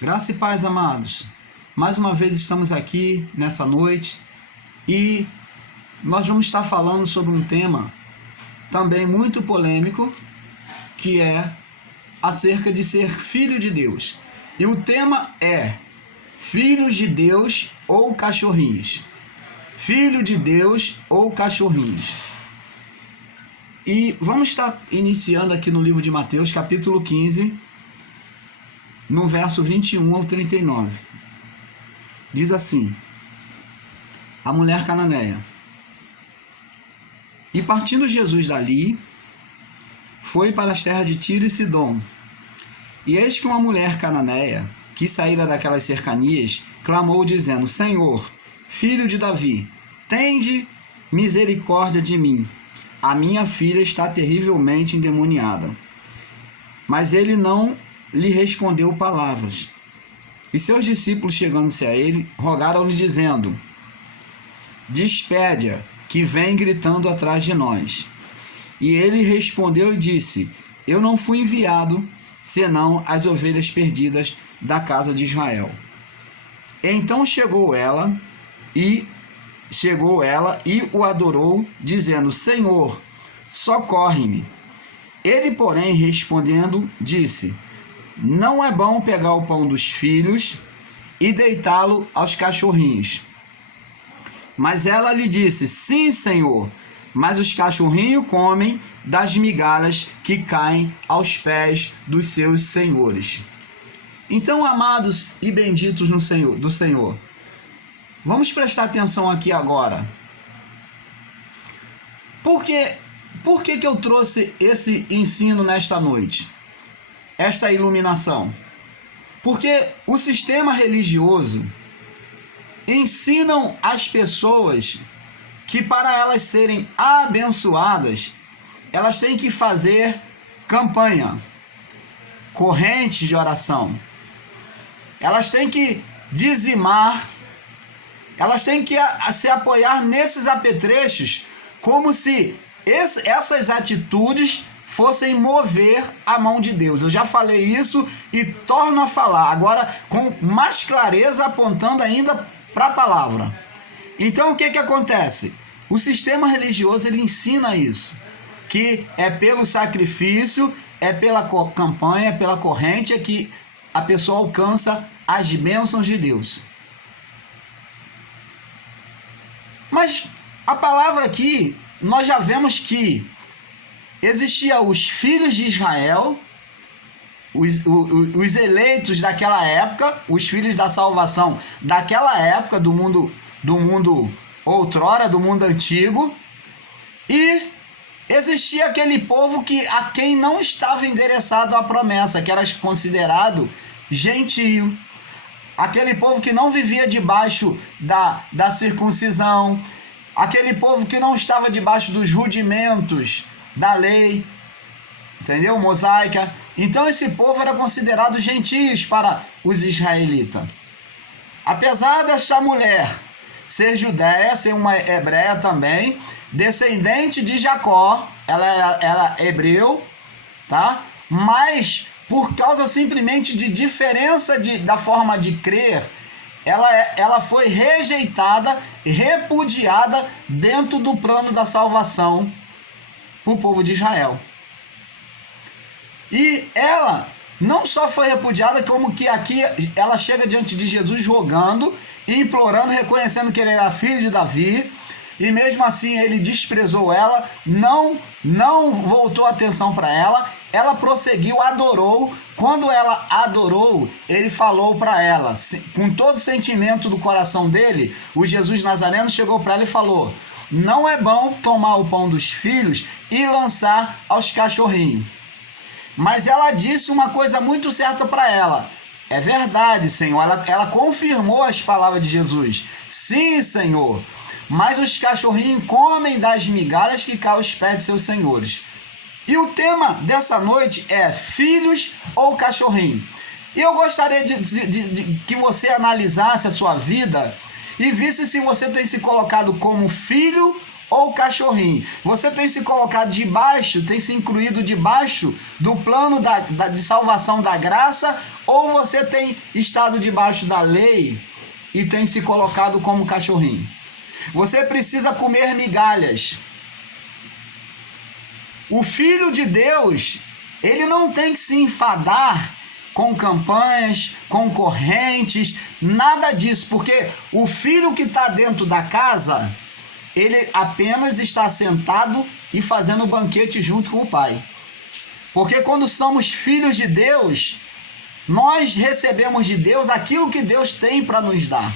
Graça e paz, amados. Mais uma vez estamos aqui nessa noite e nós vamos estar falando sobre um tema também muito polêmico, que é acerca de ser filho de Deus. E o tema é filhos de Deus ou cachorrinhos? Filho de Deus ou cachorrinhos? E vamos estar iniciando aqui no livro de Mateus, capítulo 15, no verso 21 ao 39. Diz assim: a mulher cananeia. E partindo Jesus dali, foi para as terras de Tiro e Sidom. E eis que uma mulher cananeia, que saíra daquelas cercanias, clamou dizendo: Senhor, filho de Davi, tende misericórdia de mim. A minha filha está terrivelmente endemoniada. Mas ele não lhe respondeu palavras. E seus discípulos, chegando-se a ele, rogaram-lhe, dizendo: Despede-a, que vem gritando atrás de nós. E ele respondeu e disse: Eu não fui enviado, senão as ovelhas perdidas da casa de Israel. Então chegou ela e o adorou, dizendo: Senhor, socorre-me. Ele, porém, respondendo, disse: Não é bom pegar o pão dos filhos e deitá-lo aos cachorrinhos. Mas ela lhe disse: Sim, Senhor, mas os cachorrinhos comem das migalhas que caem aos pés dos seus senhores. Então, amados e benditos do Senhor, vamos prestar atenção aqui agora. Por que eu trouxe esse ensino nesta noite? Esta iluminação? Porque o sistema religioso ensinam as pessoas que para elas serem abençoadas, elas têm que fazer campanha, correntes de oração. Elas têm que dizimar, elas têm que se apoiar nesses apetrechos, como se essas atitudes fossem mover a mão de Deus. Eu já falei isso e torno a falar, agora com mais clareza, apontando ainda para a palavra. Então o que acontece? O sistema religioso ele ensina isso, que é pelo sacrifício, é pela campanha, é pela corrente é que a pessoa alcança as bênçãos de Deus. Mas a palavra aqui, nós já vemos que existia os filhos de Israel, os eleitos daquela época, os filhos da salvação daquela época, do mundo outrora, do mundo antigo, e existia aquele povo a quem não estava endereçado a promessa, que era considerado gentio, aquele povo que não vivia debaixo da circuncisão, aquele povo que não estava debaixo dos rudimentos da lei, entendeu? Mosaica. Então esse povo era considerado gentios para os israelitas. Apesar dessa mulher ser judeia, ser uma hebreia também, descendente de Jacó, ela era hebreu, tá? Mas por causa simplesmente de diferença da forma de crer, ela foi rejeitada e repudiada dentro do plano da salvação para o povo de Israel. E ela não só foi repudiada, como que aqui ela chega diante de Jesus rogando, implorando, reconhecendo que ele era filho de Davi, e mesmo assim ele desprezou ela, não voltou atenção para ela, ela prosseguiu, adorou. Quando ela adorou, ele falou para ela, com todo o sentimento do coração dele, o Jesus Nazareno chegou para ela e falou: Não é bom tomar o pão dos filhos e lançar aos cachorrinhos. Mas ela disse uma coisa muito certa para ela: É verdade, Senhor. Ela confirmou as palavras de Jesus: Sim, Senhor, mas os cachorrinhos comem das migalhas que caem aos pés de seus senhores. E o tema dessa noite é filhos ou cachorrinho. E eu gostaria de que você analisasse a sua vida e visse se você tem se colocado como filho ou cachorrinho? Você tem se colocado debaixo, tem se incluído debaixo do plano de salvação da graça, ou você tem estado debaixo da lei e tem se colocado como cachorrinho? Você precisa comer migalhas. O Filho de Deus, ele não tem que se enfadar com campanhas, com correntes, nada disso, porque o filho que está dentro da casa, ele apenas está sentado e fazendo banquete junto com o pai. Porque quando somos filhos de Deus, nós recebemos de Deus aquilo que Deus tem para nos dar.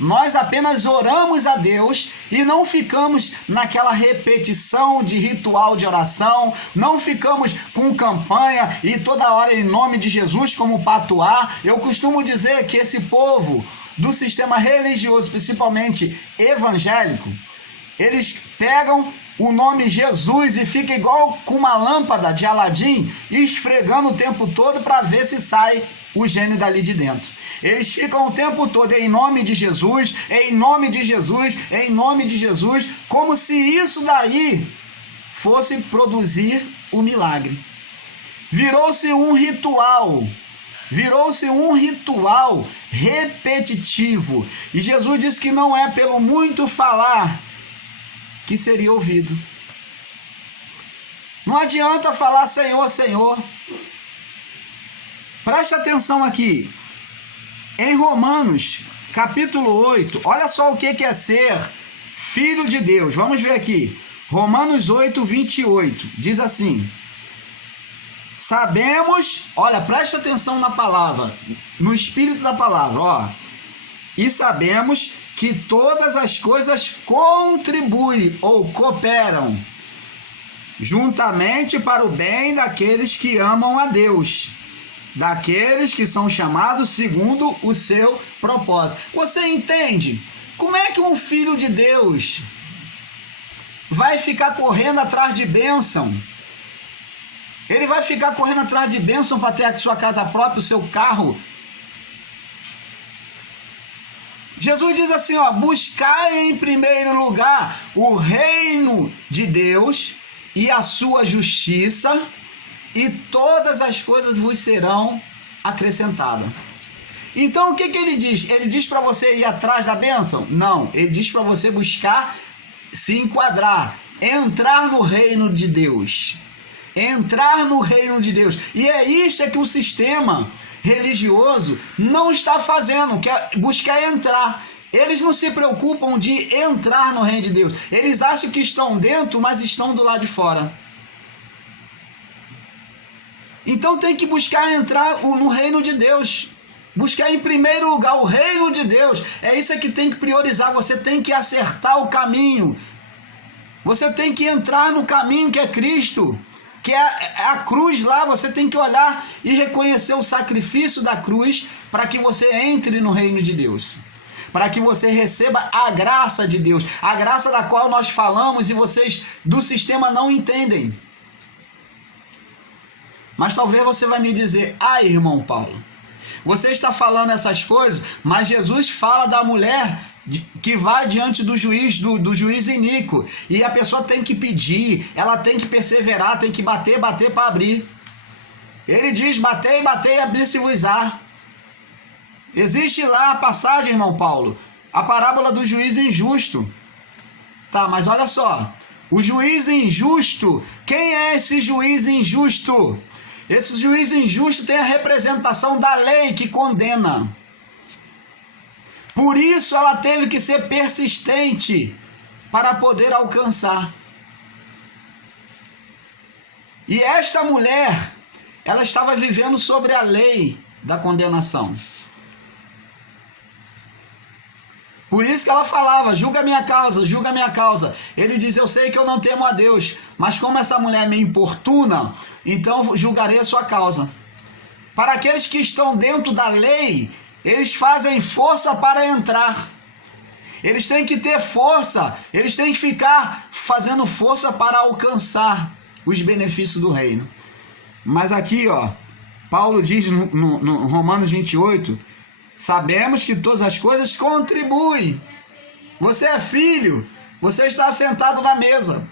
Nós apenas oramos a Deus e não ficamos naquela repetição de ritual de oração, não ficamos com campanha e toda hora em nome de Jesus como patuá. Eu costumo dizer que esse povo do sistema religioso, principalmente evangélico, eles pegam o nome Jesus e fica igual com uma lâmpada de Aladim, esfregando o tempo todo para ver se sai o gênio dali de dentro. Eles ficam o tempo todo em nome de Jesus, em nome de Jesus, em nome de Jesus, como se isso daí fosse produzir o milagre. Virou-se um ritual repetitivo. E Jesus disse que não é pelo muito falar que seria ouvido. Não adianta falar Senhor, Senhor. Preste atenção aqui. Em Romanos, capítulo 8, olha só o que é ser filho de Deus. Vamos ver aqui. Romanos 8, 28. Diz assim: sabemos, olha, preste atenção na palavra, no espírito da palavra, ó. E sabemos que todas as coisas contribuem ou cooperam juntamente para o bem daqueles que amam a Deus, daqueles que são chamados segundo o seu propósito. Você entende? Como é que um filho de Deus vai ficar correndo atrás de bênção? Ele vai ficar correndo atrás de bênção para ter a sua casa própria, o seu carro. Jesus diz assim, ó, buscai em primeiro lugar o reino de Deus e a sua justiça, e todas as coisas vos serão acrescentadas. Então o que ele diz? Ele diz para você ir atrás da bênção? Não, ele diz para você buscar se enquadrar, entrar no reino de Deus. Entrar no reino de Deus. E é isso que o sistema religioso não está fazendo, que é buscar entrar. Eles não se preocupam de entrar no reino de Deus. Eles acham que estão dentro, mas estão do lado de fora. Então tem que buscar entrar no reino de Deus. Buscar em primeiro lugar o reino de Deus. É isso que tem que priorizar. Você tem que acertar o caminho. Você tem que entrar no caminho que é Cristo, que é a cruz lá. Você tem que olhar e reconhecer o sacrifício da cruz para que você entre no reino de Deus, para que você receba a graça de Deus, a graça da qual nós falamos e vocês do sistema não entendem. Mas talvez você vai me dizer, irmão Paulo, você está falando essas coisas, mas Jesus fala da mulher que vai diante do juiz iníquo, e a pessoa tem que pedir, ela tem que perseverar, tem que bater para abrir. Ele diz, batei e abrir-se-vos-á. Existe lá a passagem, irmão Paulo, a parábola do juiz injusto. Tá, mas olha só, o juiz injusto, quem é esse juiz injusto? Esse juiz injusto tem a representação da lei que condena. Por isso ela teve que ser persistente para poder alcançar. E esta mulher, ela estava vivendo sobre a lei da condenação. Por isso que ela falava, julga a minha causa, julga a minha causa. Ele diz, eu sei que eu não temo a Deus, mas como essa mulher me importuna, então julgarei a sua causa. Para aqueles que estão dentro da lei, eles fazem força para entrar. Eles têm que ter força, eles têm que ficar fazendo força para alcançar os benefícios do reino. Mas aqui, ó, Paulo diz no Romanos 28, sabemos que todas as coisas contribuem. Você é filho, Você está sentado na mesa.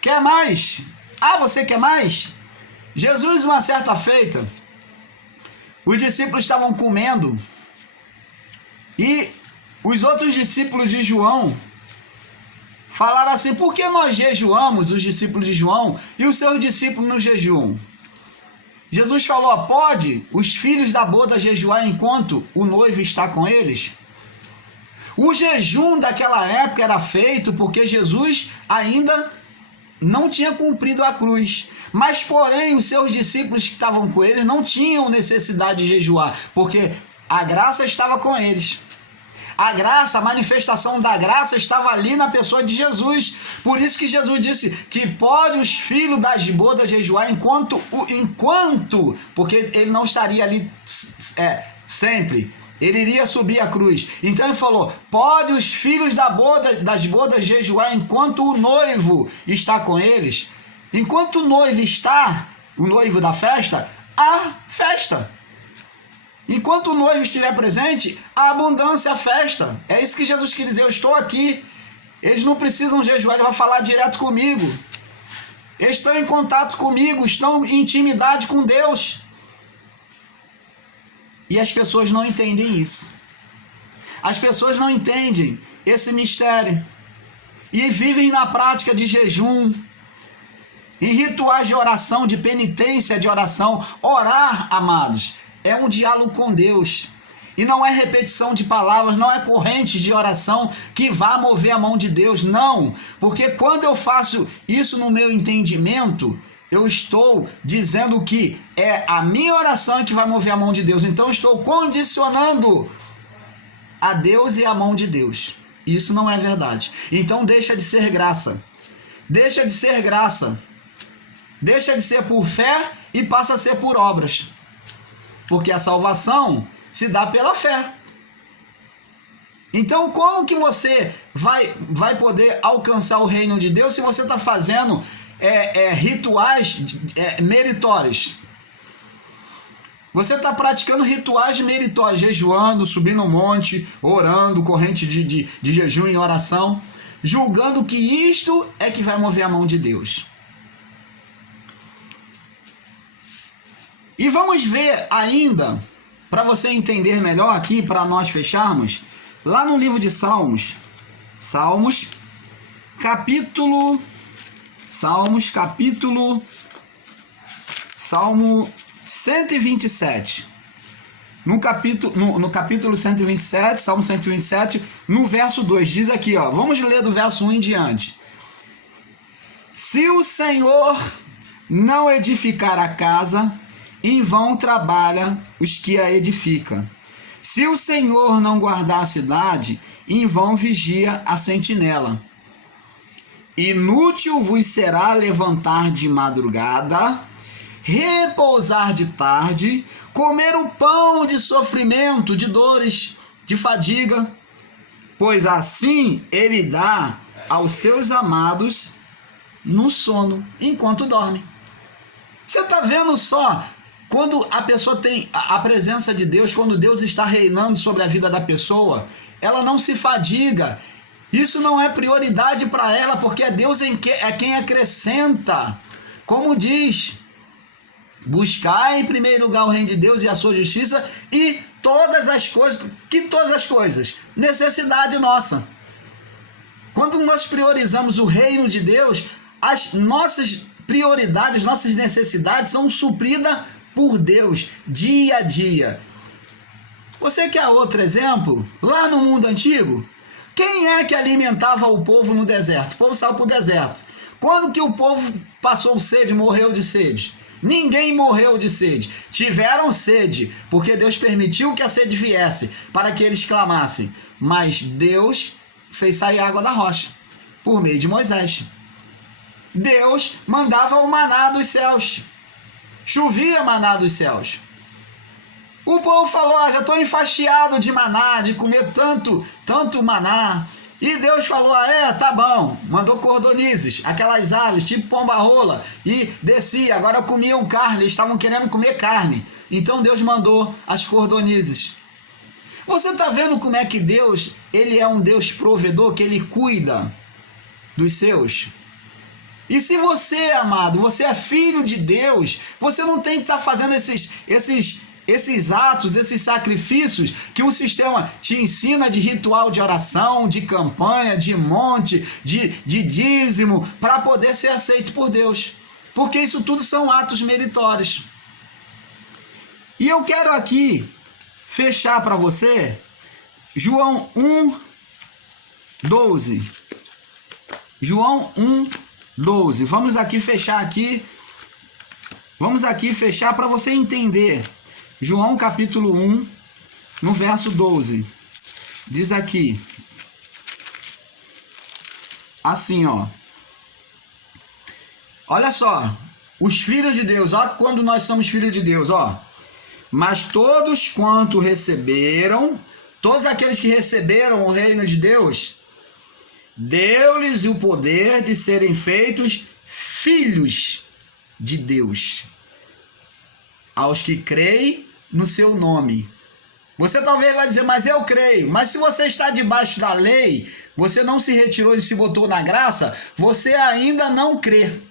Quer mais? Ah, você quer mais? Jesus, uma certa feita, os discípulos estavam comendo e os outros discípulos de João falaram assim: por que nós jejuamos, os discípulos de João, e os seus discípulos não jejuam? Jesus falou: pode os filhos da boda jejuar enquanto o noivo está com eles? O jejum daquela época era feito porque Jesus ainda não tinha cumprido a cruz. Mas, porém, os seus discípulos que estavam com ele não tinham necessidade de jejuar, porque a graça estava com eles. A graça, a manifestação da graça estava ali na pessoa de Jesus. Por isso que Jesus disse que pode os filhos das bodas jejuar enquanto, porque ele não estaria ali sempre. Ele iria subir a cruz. Então ele falou: pode os filhos das bodas jejuar enquanto o noivo está com eles. Enquanto o noivo está, o noivo da festa, há festa. Enquanto o noivo estiver presente, há abundância, a festa. É isso que Jesus quer dizer: eu estou aqui. Eles não precisam jejuar, ele vai falar direto comigo. Eles estão em contato comigo, estão em intimidade com Deus. E as pessoas não entendem isso. As pessoas não entendem esse mistério. E vivem na prática de jejum, em rituais de oração, de penitência de oração. Orar, amados, é um diálogo com Deus. E não é repetição de palavras, não é correntes de oração que vá mover a mão de Deus. Não, porque quando eu faço isso no meu entendimento, eu estou dizendo que é a minha oração que vai mover a mão de Deus. Então eu estou condicionando a Deus e a mão de Deus. Isso não é verdade. Então deixa de ser graça. Deixa de ser graça. Deixa de ser por fé e passa a ser por obras. Porque a salvação se dá pela fé. Então como que você vai poder alcançar o reino de Deus se você está fazendo rituais meritórios? Você está praticando rituais meritórios, jejuando, subindo um monte, orando, corrente de jejum e oração, julgando que isto é que vai mover a mão de Deus. E vamos ver ainda, para você entender melhor aqui, para nós fecharmos, lá no livro de Salmos, Salmo 127. No capítulo 127, Salmo 127, no verso 2, diz aqui, ó, vamos ler do verso 1 em diante. Se o Senhor não edificar a casa, em vão trabalha os que a edificam. Se o Senhor não guardar a cidade, em vão vigia a sentinela. Inútil vos será levantar de madrugada, repousar de tarde, comer o pão de sofrimento, de dores, de fadiga, pois assim ele dá aos seus amados no sono, enquanto dorme. Você está vendo só? Quando a pessoa tem a presença de Deus, quando Deus está reinando sobre a vida da pessoa, ela não se fadiga. Isso não é prioridade para ela, porque é Deus é quem acrescenta. Como diz: buscar em primeiro lugar o reino de Deus e a sua justiça, e todas as coisas, que todas as coisas? Necessidade nossa. Quando nós priorizamos o reino de Deus, as nossas prioridades, nossas necessidades são supridas por Deus, dia a dia. Você quer outro exemplo? Lá no mundo antigo, quem é que alimentava o povo no deserto? O povo saiu para o deserto. Quando que o povo passou sede, morreu de sede? Ninguém morreu de sede. Tiveram sede, porque Deus permitiu que a sede viesse, para que eles clamassem. Mas Deus fez sair água da rocha, por meio de Moisés. Deus mandava o maná dos céus. Chovia maná dos céus. O povo falou: já estou enfastiado de maná, de comer tanto maná. E Deus falou: tá bom. Mandou cordonizes, aquelas aves, tipo pomba-rola, e descia. Agora comiam carne, eles estavam querendo comer carne. Então Deus mandou as cordonizes. Você está vendo como é que Deus, ele é um Deus provedor, que ele cuida dos seus? E se você, amado, você é filho de Deus, você não tem que estar fazendo esses atos, esses sacrifícios que o sistema te ensina, de ritual de oração, de campanha, de monte, de dízimo, para poder ser aceito por Deus. Porque isso tudo são atos meritórios. E eu quero aqui fechar para você João 1:12. João 1:12. Vamos aqui fechar aqui. Vamos aqui fechar para você entender. João capítulo 1, no verso 12. Diz aqui. Assim, ó. Olha só. Os filhos de Deus. Olha quando nós somos filhos de Deus, ó. Mas todos quanto receberam, todos aqueles que receberam o reino de Deus, deu-lhes o poder de serem feitos filhos de Deus, aos que creem no seu nome. Você talvez vai dizer, mas eu creio. Mas se você está debaixo da lei, você não se retirou e se botou na graça, você ainda não crê.